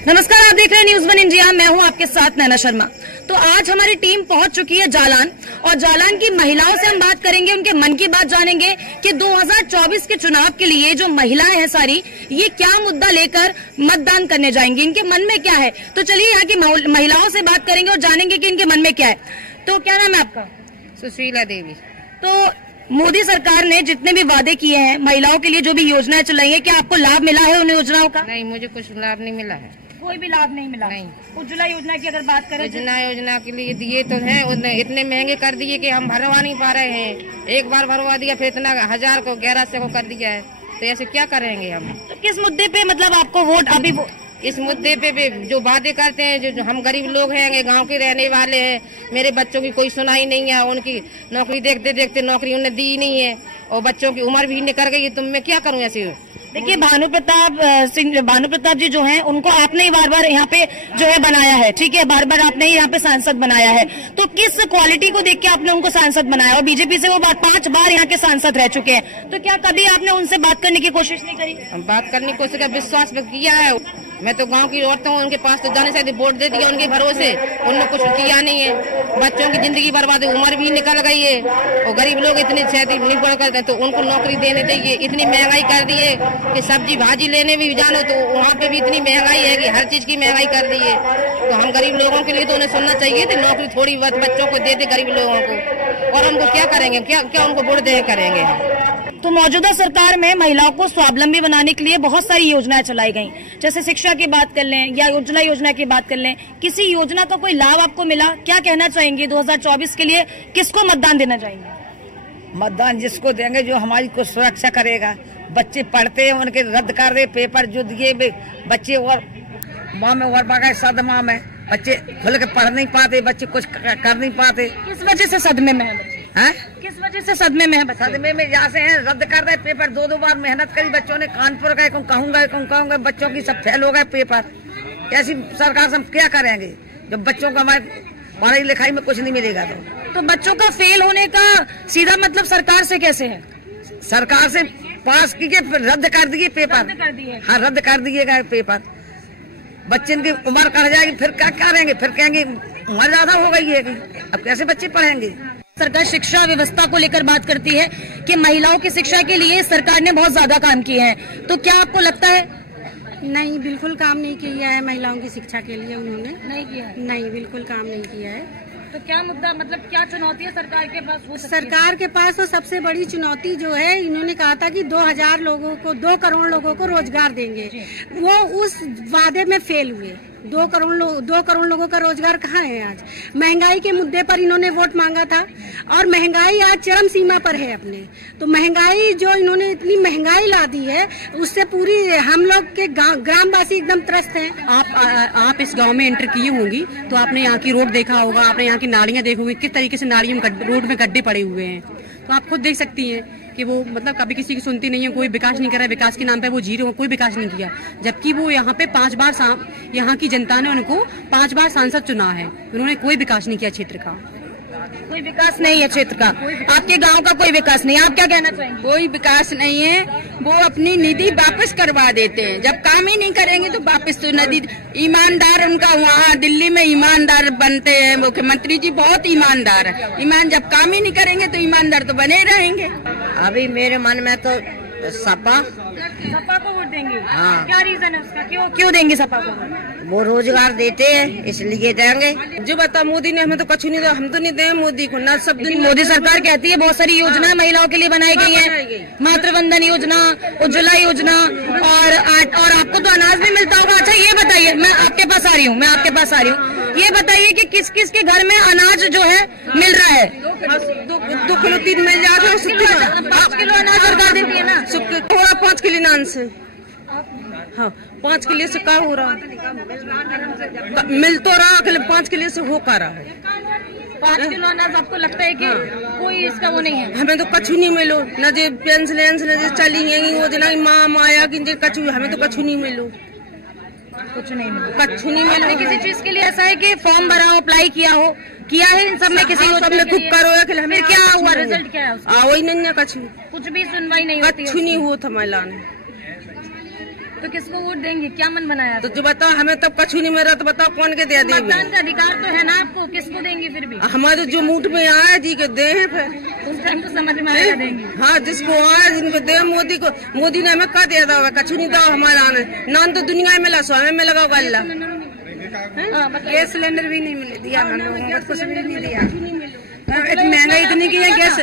नमस्कार, आप देख रहे हैं न्यूज़ 1 इंडिया। मैं हूं आपके साथ नैना शर्मा। तो आज हमारी टीम पहुंच चुकी है जालान, और जालान की महिलाओं से हम बात करेंगे, उनके मन की बात जानेंगे कि 2024 के चुनाव के लिए जो महिलाएं हैं सारी, ये क्या मुद्दा लेकर मतदान करने जाएंगी, इनके मन में क्या है। तो चलिए यहाँ की महिलाओं से बात करेंगे और जानेंगे कि इनके मन में क्या है। तो क्या नाम है आपका? सुशीला देवी। तो मोदी सरकार ने जितने भी वादे किए हैं, महिलाओं के लिए जो भी योजनाएं चलाई है, क्या आपको लाभ मिला है उन योजनाओं का? नहीं, मुझे कुछ लाभ नहीं मिला है। कोई भी लाभ नहीं मिला? नहीं। उज्ज्वला योजना की अगर बात करें, उज्ज्वला योजना के लिए दिए तो हैं, इतने महंगे कर दिए कि हम भरवा नहीं पा रहे हैं। एक बार भरवा दिया, फिर इतना 1000 को 1100 को कर दिया है, तो ऐसे क्या करेंगे हम? तो किस मुद्दे पे मतलब आपको वोट अभी इस मुद्दे पे जो वादे करते हैं, जो हम गरीब लोग हैं, गांव के रहने वाले हैं, मेरे बच्चों की कोई सुनाई नहीं है। उनकी नौकरी देखते देखते नौकरी उन्हें दी नहीं है, और बच्चों की उम्र भी निकल गई। तो मैं क्या करूं ऐसे? देखिए, भानु प्रताप जी जो हैं, उनको आपने ही बार बार यहाँ पे जो है बनाया है, ठीक है, बार बार आपने ही यहाँ पे सांसद बनाया है। तो किस क्वालिटी को देख के आपने उनको सांसद बनाया? और बीजेपी से वो 5 बार यहाँ के सांसद रह चुके हैं, तो क्या कभी आपने उनसे बात करने की कोशिश नहीं करी? हम बात करने की कोशिश कर, विश्वास किया है। मैं तो गांव की औरत हूँ, उनके पास तो जाने से वोट दे दिया उनके भरोसे, उन्होंने कुछ किया नहीं है। बच्चों की जिंदगी बर्बाद, उम्र भी निकल गई है, और गरीब लोग इतनी क्षति नहीं पड़ करते, तो उनको नौकरी देने चाहिए। इतनी महंगाई कर दी है कि सब्जी भाजी लेने भी जानो तो वहाँ पे भी इतनी महंगाई है कि हर चीज की महंगाई कर दी है। तो हम गरीब लोगों के लिए तो उन्हें सुनना चाहिए थी, नौकरी थोड़ी बहुत बच्चों को दे दे गरीब लोगों को, और उनको क्या करेंगे, क्या उनको वोट दे करेंगे? तो मौजूदा सरकार में महिलाओं को स्वावलंबी बनाने के लिए बहुत सारी योजनाएं चलाई गई, जैसे शिक्षा की बात कर लें या उज्ज्वला योजना की बात कर लें। किसी योजना का कोई लाभ आपको मिला? क्या कहना चाहेंगे 2024 के लिए किसको मतदान देना चाहेंगे? मतदान जिसको देंगे जो हमारी को सुरक्षा करेगा। बच्चे पढ़ते हैं, उनके रद्द कर दे पेपर जो दिए बच्चे, और माँ में और बगैर सदमा में बच्चे खुल के पढ़ नहीं पाते, बच्चे कुछ कर नहीं पाते। किस वजह से सदमे में है बच्चे? हैं? किस वजह से सदमे में है बच्चे? सदमे में यहाँ से हैं, रद्द कर दे पेपर। 2 बार मेहनत करी बच्चों ने, कानपुर गए, कहूँगा बच्चों की सब फेल हो गए पेपर। ऐसी सरकार से हम क्या करेंगे जब बच्चों का हमारे पढ़ाई लिखाई में कुछ नहीं मिलेगा? तो बच्चों का फेल होने का सीधा मतलब सरकार से कैसे है? सरकार से पास की के रद्द कर दिए पेपर। हाँ, रद्द कर दिए गए पेपर। बच्चे की उम्र कट जाएगी, फिर क्या करेंगे? फिर कहेंगे उम्र ज्यादा हो गई है, अब कैसे बच्चे पढ़ेंगे? सरकार शिक्षा व्यवस्था को लेकर बात करती है कि महिलाओं की शिक्षा के लिए सरकार ने बहुत ज्यादा काम किए हैं, तो क्या आपको लगता है? नहीं, बिल्कुल काम नहीं किया है महिलाओं की शिक्षा के लिए। उन्होंने नहीं किया है? नहीं, बिल्कुल काम नहीं किया है। तो क्या मुद्दा, मतलब क्या चुनौती है सरकार के पास? सरकार के पास तो सबसे बड़ी चुनौती जो है, इन्होंने कहा था कि 2000 लोगों को, 2 करोड़ लोगों को रोजगार देंगे। वो उस वादे में फेल हुए। 2 करोड़ लोगों का रोजगार कहाँ है आज? महंगाई के मुद्दे पर इन्होंने वोट मांगा था, और महंगाई आज चरम सीमा पर है अपने। तो महंगाई जो इन्होंने इतनी महंगाई ला दी है, उससे पूरी हम लोग के ग्रामवासी एकदम त्रस्त हैं। आप इस गांव में एंटर किए होंगी तो आपने यहाँ की रोड देखा होगा, आपने यहाँ की नालियाँ देखी होंगी, किस तरीके से नालियों में रोड में गड्ढे पड़े हुए हैं। तो आप खुद देख सकती हैं कि वो मतलब कभी किसी की सुनती नहीं है, कोई विकास नहीं कर रहा है। विकास के नाम पे वो जीरो, कोई विकास नहीं किया, जबकि वो यहाँ पे 5 बार यहाँ की जनता ने उनको 5 बार सांसद चुना है, उन्होंने कोई विकास नहीं किया क्षेत्र का। कोई विकास नहीं है क्षेत्र का, आपके गांव का कोई विकास नहीं। आप क्या कहना चाहेंगे? कोई विकास नहीं है, वो अपनी निधि वापस करवा देते हैं। जब काम ही नहीं करेंगे तो वापस तो नदी, ईमानदार उनका वहाँ दिल्ली में ईमानदार बनते हैं, मुख्यमंत्री जी बहुत ईमानदार है। जब काम ही नहीं करेंगे तो ईमानदार तो बने रहेंगे। अभी मेरे मन में तो सपा को वोट देंगे। हाँ। क्या रीजन है उसका? क्यों देंगे सपा को? वो रोजगार देते हैं इसलिए देंगे। जो बता, मोदी ने हमें तो कुछ नहीं दिया, हम तो नहीं दे मोदी को ना। सब मोदी सरकार कहती है बहुत सारी योजनाएं महिलाओं के लिए बनाई गई है, मातृवंदन योजना, उज्ज्वला योजना, और आपको तो अनाज भी मिलता होगा। अच्छा ये बताइए, मैं आपके पास आ रही हूँ, ये बताइए कि किस किस के घर में अनाज जो है मिल रहा है? 2 किलो 3 मिल जाता है। 5 किलो अनाज सरकार देती है ना? थोड़ा 5 किलो नान से, हाँ 5 किलो से क्या हो रहा? मिल तो रहा, 5 किलो से हो का रहा है। 5 किलो अनाज आपको लगता है कि कोई इसका वो नहीं है? हमें तो कछु नहीं मिलो, न जे पेंशन चली योजना माँ माया की कछु, हमें तो कछु नहीं मिलो। कुछ नहीं मिला? कछु नहीं मिला। किसी चीज के लिए ऐसा है कि फॉर्म भरा हो, अप्लाई किया है इन सब में? किसी सब में खूब करो, फिर क्या हुआ? रिजल्ट क्या है उसका? वही नहीं कछु, कुछ भी सुनवाई नहीं होती? कछु नहीं हुआ था महिला ने। तो किसको वोट देंगे, क्या मन बनाया? तो जो बताओ, हमें तब कछु नहीं मिला तो बताओ कौन के दे देंगे? मतदान का अधिकार तो है ना आपको, किसको देंगे फिर भी? हमारे जो मुठ में आया जी के दे हैं, फिर उस टाइम तो समझ में आएगा देंगे। हाँ, जिसको आया जिनको दे। मोदी को, मोदी ने हमें कहा दिया था, कछु नहीं दो हमारा आने नान तो दुनिया में मिला, स्वामी में लगाओ अल्लाह। गैस सिलेंडर भी नहीं दिया हम लोगों को, कुछ भी नहीं दिया। इतनी महंगाई इतनी की है, गैस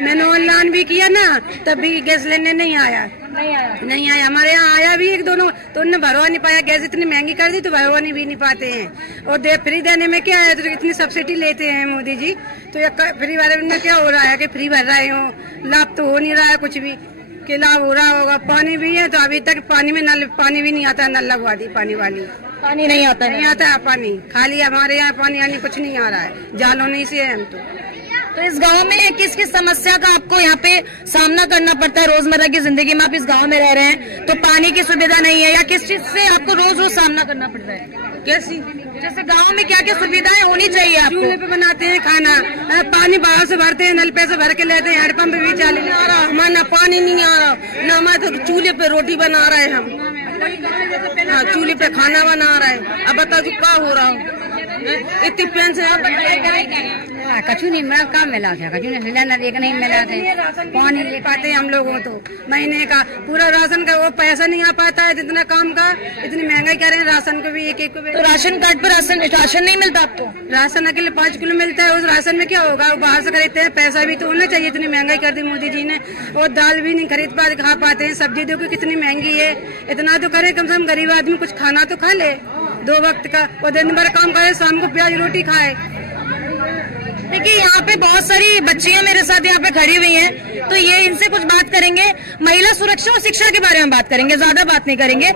मैंने ऑनलाइन भी किया ना, तब भी गैस सिलेंडर नहीं आया। हमारे यहाँ आया भी एक दोनों, तो उन्होंने भरवा नहीं पाया। गैस इतनी महंगी कर दी तो भरवा नहीं भी नहीं पाते हैं। और फ्री देने में क्या है, तो इतनी सब्सिडी लेते हैं मोदी जी, तो फ्री वाले में क्या हो रहा है कि फ्री भर रहे हो, लाभ तो हो नहीं रहा है कुछ भी कि लाभ हो रहा होगा। पानी भी है तो अभी तक पानी में नल पानी भी नहीं आता, नल लगवा दी पानी वाली, पानी नहीं आता है पानी। खाली हमारे यहाँ पानी आने कुछ नहीं आ रहा है, जालो नहीं से है हम तो इस गांव में किस किस समस्या का आपको यहाँ पे सामना करना पड़ता है रोजमर्रा की जिंदगी में? आप इस गांव में रह रहे हैं तो पानी की सुविधा नहीं है, या किस चीज से आपको रोज रोज सामना करना पड़ता है? कैसी, जैसे गांव में क्या क्या सुविधाएं होनी चाहिए आपको? चूल्हे पे बनाते हैं खाना, पानी बाहर से भरते हैं, नल पे से भर के लेते हैं, हैंडपंप भी चालू नहीं आ रहा, हमारे ना पानी नहीं आ रहा, ना हमारे तो चूल्हे पे रोटी बना रहे हैं हम। हाँ, चूल्हे पे खाना बना रहे हैं। अब बताओ जो क्या हो रहा हो, इतनी पेंशन कछु नहीं मिला, काम मिला था, कछु नहीं सिलेंडर एक नहीं मिला थे, पानी ले पाते हम लोगों तो महीने का पूरा राशन का वो पैसा नहीं आ पाता है जितना काम का, इतनी महंगाई कर रहे हैं। राशन को भी एक को भी, तो राशन कार्ड पर राशन नहीं मिलता आपको? राशन अकेले 5 किलो मिलता है, उस राशन में क्या होगा, वो बाहर से खरीदते हैं, पैसा भी तो होना चाहिए। इतनी महंगाई कर दी मोदी जी ने, और दाल भी नहीं खरीद खा पाते हैं। सब्जी देखो कितनी महंगी है, इतना तो करे कम से कम गरीब आदमी कुछ खाना तो खा ले 2 वक्त का, और दिन भर काम करे, शाम को प्याज रोटी खाए। देखिए यहाँ पे बहुत सारी बच्चियां मेरे साथ यहाँ पे खड़ी हुई हैं, तो ये इनसे कुछ बात करेंगे। महिला सुरक्षा और शिक्षा के बारे में बात करेंगे, ज्यादा बात नहीं करेंगे।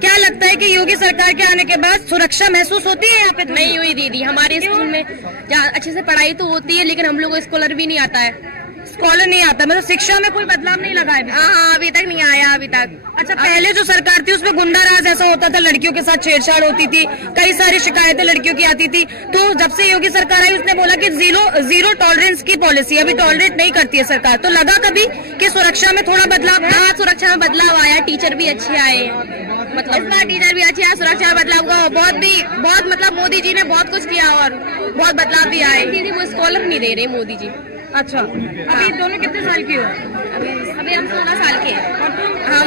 क्या लगता है कि योगी सरकार के आने के बाद सुरक्षा महसूस होती है यहाँ पे? नहीं हुई दीदी, हमारे स्कूल में अच्छे से पढ़ाई तो होती है, लेकिन हम लोग को स्कॉलर भी नहीं आता है। स्कॉलर नहीं आता, मतलब शिक्षा में कोई बदलाव नहीं लगा है? हाँ, अभी तक नहीं आया अभी तक। अच्छा, पहले जो सरकार थी उसमें गुंडाराज ऐसा होता था, लड़कियों के साथ छेड़छाड़ होती थी, कई सारी शिकायतें लड़कियों की आती थी। तो जब से योगी सरकार आई उसने बोला कि जीरो टॉलरेंस की पॉलिसी, अभी टॉलरेट नहीं करती है सरकार। तो लगा कभी कि सुरक्षा में थोड़ा बदलाव? हाँ, सुरक्षा में बदलाव आया, टीचर भी अच्छे आए, मतलब टीचर भी अच्छे आए, सुरक्षा में बदलाव हुआ बहुत मतलब मोदी जी ने बहुत कुछ किया और बहुत बदलाव भी आए। दीदी वो स्कॉलर नहीं दे रहे मोदी जी। अच्छा, अभी दोनों कितने साल की हो? अभी हम 16 साल के, हम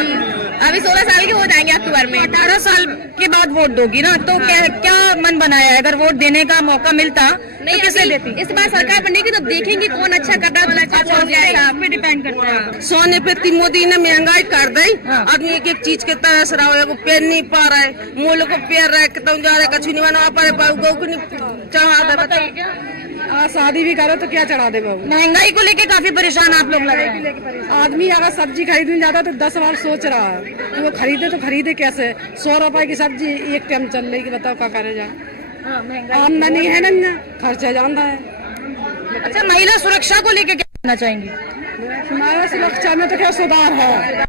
अभी 16 साल के हो जाएंगे अक्टूबर में। 18 साल के बाद वोट दोगी ना, तो क्या मन बनाया है? अगर वोट देने का मौका मिलता तो किसे देती? इस बार सरकार बनेगी तो देखेंगे कौन अच्छा कर रहा है, अच्छा पहुंच जाएगा, आप पे डिपेंड करता है। सोने पे मोदी ने महंगाई कर दी, आदमी एक एक चीज के तरस रहा है, वो पेन नहीं पा रहा है, मोल को पेर रहा है, कितना जा रहा है, कछु नहीं बना पा रहे, गौ को नहीं चढ़ा दे। शादी भी करो तो क्या चढ़ा दे बाबू। महंगाई को लेके काफी परेशान आप लोग लग रहे हैं। आदमी अगर सब्जी खरीदने जाता तो 10 बार सोच रहा है कि वो खरीदे तो खरीदे कैसे। 100 रुपए की सब्जी एक टाइम चल रही है, बताओ क्या करे जाए। आमदनी है ना, खर्चा जानता है। अच्छा, महिला सुरक्षा को लेके क्या कहना चाहेंगे? हमारा सुरक्षा में तो क्या सुधार है,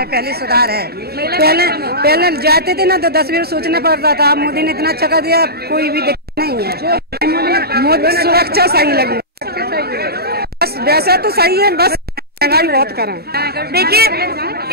पहले सुधार है। पहले जाते थे ना तो 10 बार सोचना पड़ता था, मोदी ने इतना अच्छा कर दिया, कोई भी दिक्कत नहीं है। मोदी सुरक्षा सही लगी, बस वैसा तो सही है, बस महंगाई बहुत करें। देखिए,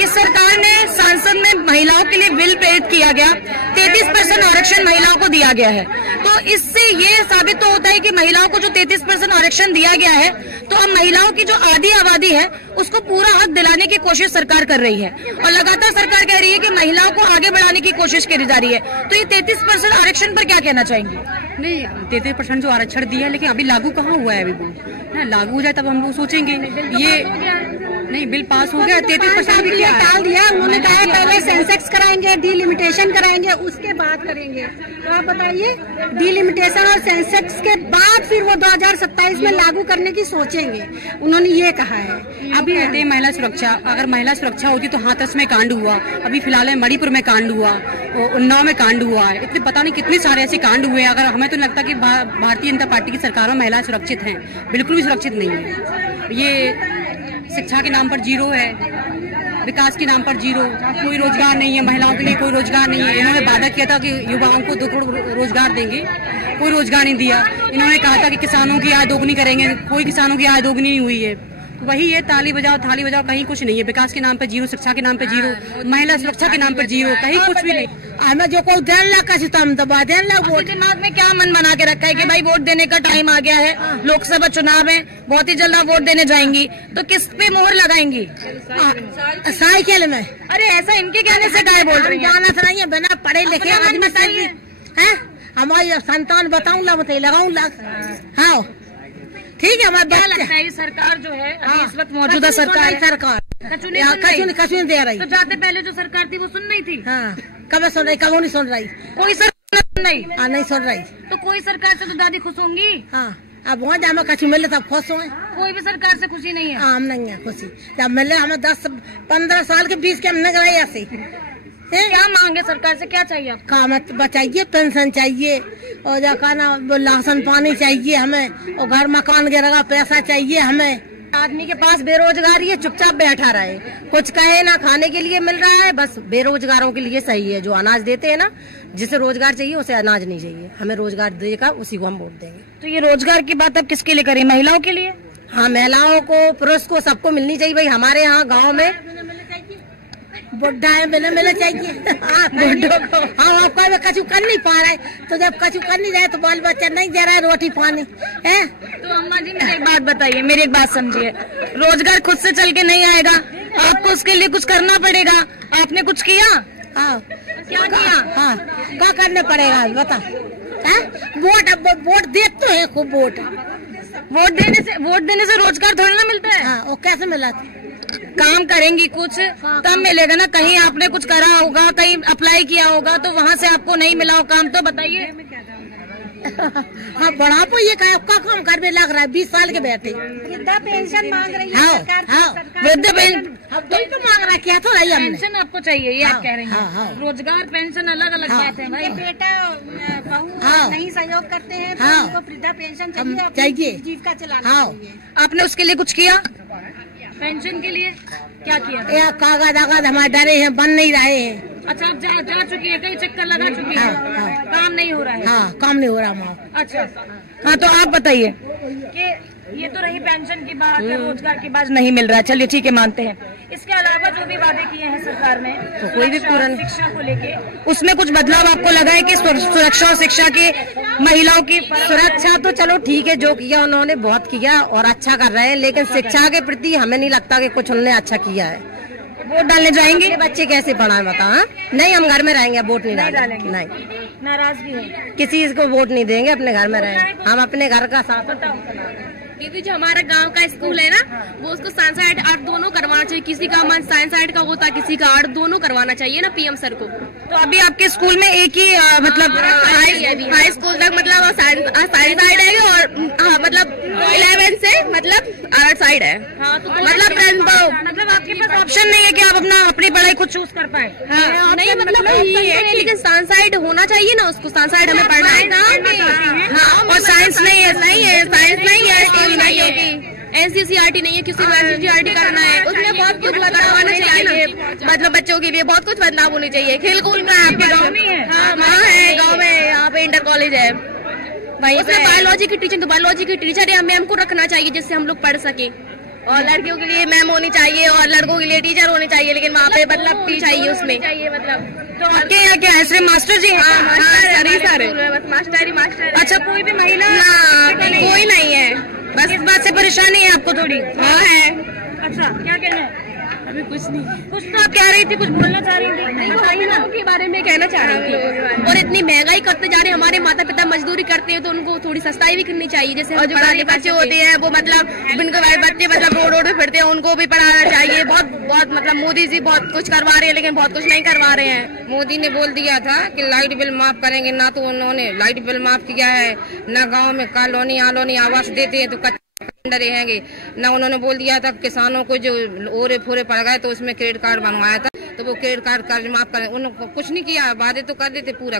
इस सरकार ने संसद में महिलाओं के लिए बिल पारित किया गया, 33% आरक्षण महिलाओं को दिया गया है। तो इससे ये साबित तो होता है कि महिलाओं को जो 33% आरक्षण दिया गया है, तो अब महिलाओं की जो आधी आबादी है उसको पूरा हक दिलाने की कोशिश सरकार कर रही है, और लगातार सरकार कह रही है कि महिलाओं को आगे बढ़ाने की कोशिश करी जा रही है। तो ये 33% आरक्षण पर क्या कहना चाहेंगे? नहीं, 33% जो आरक्षण दिया है, लेकिन अभी लागू कहाँ हुआ है? अभी वो ना लागू हो जाए तब हम लोग सोचेंगे। ये नहीं, बिल पास हो गया, 33% भी टाल दिया। उन्होंने कहा पहले सेंसेक्स कराएंगे, डिलिमिटेशन कराएंगे, उसके बाद करेंगे। तो आप बताइए, डिलिमिटेशन और सेंसेक्स के बाद फिर वो 2027 में लागू करने की सोचेंगे, उन्होंने ये कहा है। अभी कहते हैं महिला सुरक्षा, अगर महिला सुरक्षा होती तो हाथरस में कांड हुआ, अभी फिलहाल मणिपुर में कांड हुआ, उन्नाव में कांड हुआ है, इतने पता नहीं कितने सारे ऐसे कांड हुए। अगर हमें तो लगता है कि भारतीय जनता पार्टी की सरकार में महिला सुरक्षित हैं, बिल्कुल भी सुरक्षित नहीं है। ये शिक्षा के नाम पर 0 है, विकास के नाम पर 0, कोई रोजगार नहीं है, महिलाओं के लिए कोई रोजगार नहीं है। इन्होंने वादा किया था कि युवाओं को 2 करोड़ रोजगार देंगे, कोई रोजगार नहीं दिया। इन्होंने कहा था कि किसानों की आय दोगुनी करेंगे, कोई किसानों की आय दोगुनी नहीं हुई है। वही है, ताली बजाओ थाली बजाओ, कहीं कुछ नहीं है। विकास के नाम पे जीरो, शिक्षा के नाम पे जीरो, महिला सुरक्षा के नाम पे जीरो, कहीं कुछ भी नहीं। हमें जो कोई देन लगा तो हम दबा देन लगा। वोट दिमाग में क्या मन बना के रखा है कि भाई वोट देने का टाइम आ गया है, लोकसभा चुनाव है, बहुत ही जल्द आप वोट देने जाएंगी, तो किस पे मोहर लगाएंगी? साइकिल में। अरे ऐसा इनके कहने से क्या बोल रही है? जाना से नहीं है, बिना पढ़े लिखे आदमी चाहिए है। हमारी संतान बताऊँ ला बताइए लगाऊँ ला। हाँ ठीक है। हमारे क्या लगता है सरकार जो है अभी इस वक्त मौजूदा सरकार कचू नहीं दे रही। तो जाते पहले जो सरकार थी वो सुन नहीं थी। हाँ कब सुन रही, कब नहीं सुन रही, कोई सरकार नहीं। हाँ नहीं सुन रही। तो कोई सरकार से तो दादी खुश होंगी। हाँ अब वहाँ जब हमें कचू मिले तब खुश हुए। कोई भी सरकार से खुशी नहीं है। हम नहीं है खुशी, जब मिले हमें 10-15 साल के बीच के हमने कराई ऐसे। क्या मांगे सरकार से, क्या चाहिए आपको? काम बचाइए, पेंशन चाहिए और जो खाना राशन पानी चाहिए हमें, और घर मकान गिरेगा पैसा चाहिए हमें। आदमी के पास बेरोजगारी है, चुपचाप बैठा रहे, कुछ कहे ना, खाने के लिए मिल रहा है, बस बेरोजगारों के लिए सही है। जो अनाज देते हैं ना, जिसे रोजगार चाहिए उसे अनाज नहीं चाहिए, हमें रोजगार देगा उसी को हम वोट देंगे। तो ये रोजगार की बात अब किसके लिए करें? महिलाओं के लिए? हाँ महिलाओं को, पुरुष को, सबको मिलनी चाहिए। भाई हमारे यहाँ गाँव में बुढ़ा है, मिले चाहिए। हाँ आपको कचू कर नहीं पा रहा है, तो जब कचू कर नहीं रहे तो बाल बच्चा नहीं दे रहा है रोटी पानी है। तो अम्मा जी मेरी एक बात बताइए, मेरी एक बात समझिए, रोजगार खुद से चल के नहीं आएगा, आपको उसके लिए कुछ करना पड़ेगा। आपने कुछ किया? हाँ क्या किया? हाँ क्या करने पड़ेगा बता। वोट देते हैं खूब, वोट देने से रोजगार थोड़ी ना मिलता है। हाँ वो कैसे मिला? काम करेंगी कुछ तब मिलेगा ना। कहीं आपने कुछ करा होगा, कहीं अप्लाई किया होगा, तो वहाँ से आपको नहीं मिला हो काम, तो बताइए। हाँ बढ़ापो ये क्या काम कर में लग रहा है? 20 साल के बैठे वृद्धा पेंशन मांग रही है। हाँ वृद्धा पेंशन तो मांग रहा है, क्या तो रही है पेंशन आपको चाहिए, ये आप कह रही हैं। रोजगार पेंशन अलग अलग बात है भाई। बेटा बहू नहीं सहयोग करते हैं तो उनको वृद्धा पेंशन चाहिए, जीविका चलाना चाहिए। आपने उसके लिए कुछ किया? पेंशन के लिए क्या किया? कागज आगज हमारे डरे हैं, बन नहीं रहे हैं। अच्छा आप जा चुकी है, कई चक्कर लगा चुकी है। काम नहीं हो रहा है। हाँ काम नहीं हो रहा। अच्छा हाँ तो आप बताइए कि ये तो रही पेंशन की बात है, रोजगार की बात नहीं मिल रहा है, चलिए ठीक है मानते हैं। इसके अलावा जो भी वादे किए हैं सरकार ने, तो कोई भी पूरा शिक्षा को लेके उसमें कुछ बदलाव आपको लगा है कि सुरक्षा और शिक्षा की, महिलाओं की सुरक्षा तो चलो ठीक है, जो किया उन्होंने बहुत किया और अच्छा कर रहे हैं, लेकिन शिक्षा के प्रति हमें नहीं लगता कि कुछ उन्होंने अच्छा किया है। वोट डालने जाएंगे? बच्चे कैसे पढ़ाए बताओ? नहीं हम घर में रहेंगे, वोट नहीं डालेंगे। नहीं नाराजगी है, किसी को वोट नहीं देंगे, अपने घर में रहेंगे, हम अपने घर का साथ। दीदी जो हमारा गांव का स्कूल है ना, वो उसको साइंस आर्ट आर्ट दोनों करवाना चाहिए। किसी का मन साइंस आर्ट का होता, किसी का आर्ट, दोनों करवाना चाहिए ना पीएम सर को। तो अभी आपके स्कूल में एक ही मतलब हाई स्कूल तक मतलब साइंस साइड है और मतलब 11 से मतलब आर्ट साइड है। मतलब आपके पास ऑप्शन नहीं है कि आप अपनी पढ़ाई खुद चूज कर पाए। हाँ, नहीं मतलब ये है, लेकिन साइंस साइड होना चाहिए ना, उसको साइंस साइड हमें पढ़ना है। हाँ और साइंस नहीं है, साइंस नहीं है, नहीं होगी। NCCRT नहीं है, किसी को NCCRT करना है, उसमें बहुत कुछ बदलाव होना चाहिए। मतलब बच्चों के लिए बहुत कुछ बदलाव होनी चाहिए। खेल कूद में आपके गाँव में है? हाँ है, गाँव में यहाँ पे इंटर कॉलेज है, उसमें बायोलॉजी की टीचर, तो बायोलॉजी की टीचर या मैम को रखना चाहिए जिससे हम लोग पढ़ सके। और लड़कियों के लिए मैम होनी चाहिए और लड़कों के लिए टीचर होनी चाहिए, लेकिन वहाँ पे मतलब चाहिए उसमें चाहिए मतलब। तो आपके यहाँ क्या है, सिर्फ मास्टर जी? हाँ मास्टर ही मास्टर। अच्छा कोई भी महिला? कोई नहीं है, बस इस बात से परेशानी है आपको थोड़ी? हाँ है। अच्छा क्या कहना है? अभी कुछ नहीं, कुछ तो आप कह रही थी, कुछ बोलना चाह रही थी? नहीं महिलाओं के बारे में कहना चाह रही थी। और इतनी महंगाई करते जा रहे, हमारे माता पिता मजदूरी करते हैं तो उनको थोड़ी सस्ताई भी करनी चाहिए। जैसे और जो पढ़ाने बच्चे होते हैं वो मतलब जिनके बच्चे मतलब रोड पे फिरते हैं उनको भी पढ़ाना चाहिए। बहुत मतलब मोदी जी बहुत कुछ करवा रहे हैं, लेकिन बहुत कुछ नहीं करवा रहे हैं। मोदी ने बोल दिया था कि लाइट बिल माफ करेंगे, ना तो उन्होंने लाइट बिल माफ किया है, ना गाँव में कॉलोनी आवास देते हैं तो रहेंगे, ना उन्होंने बोल दिया था किसानों को जो ओरे फोरे पड़ गए तो उसमें क्रेडिट कार्ड बनवाया था, तो वो क्रेडिट कार्ड कर्ज माफ करें, उन्होंने कुछ नहीं किया। वादे तो कर देते, पूरा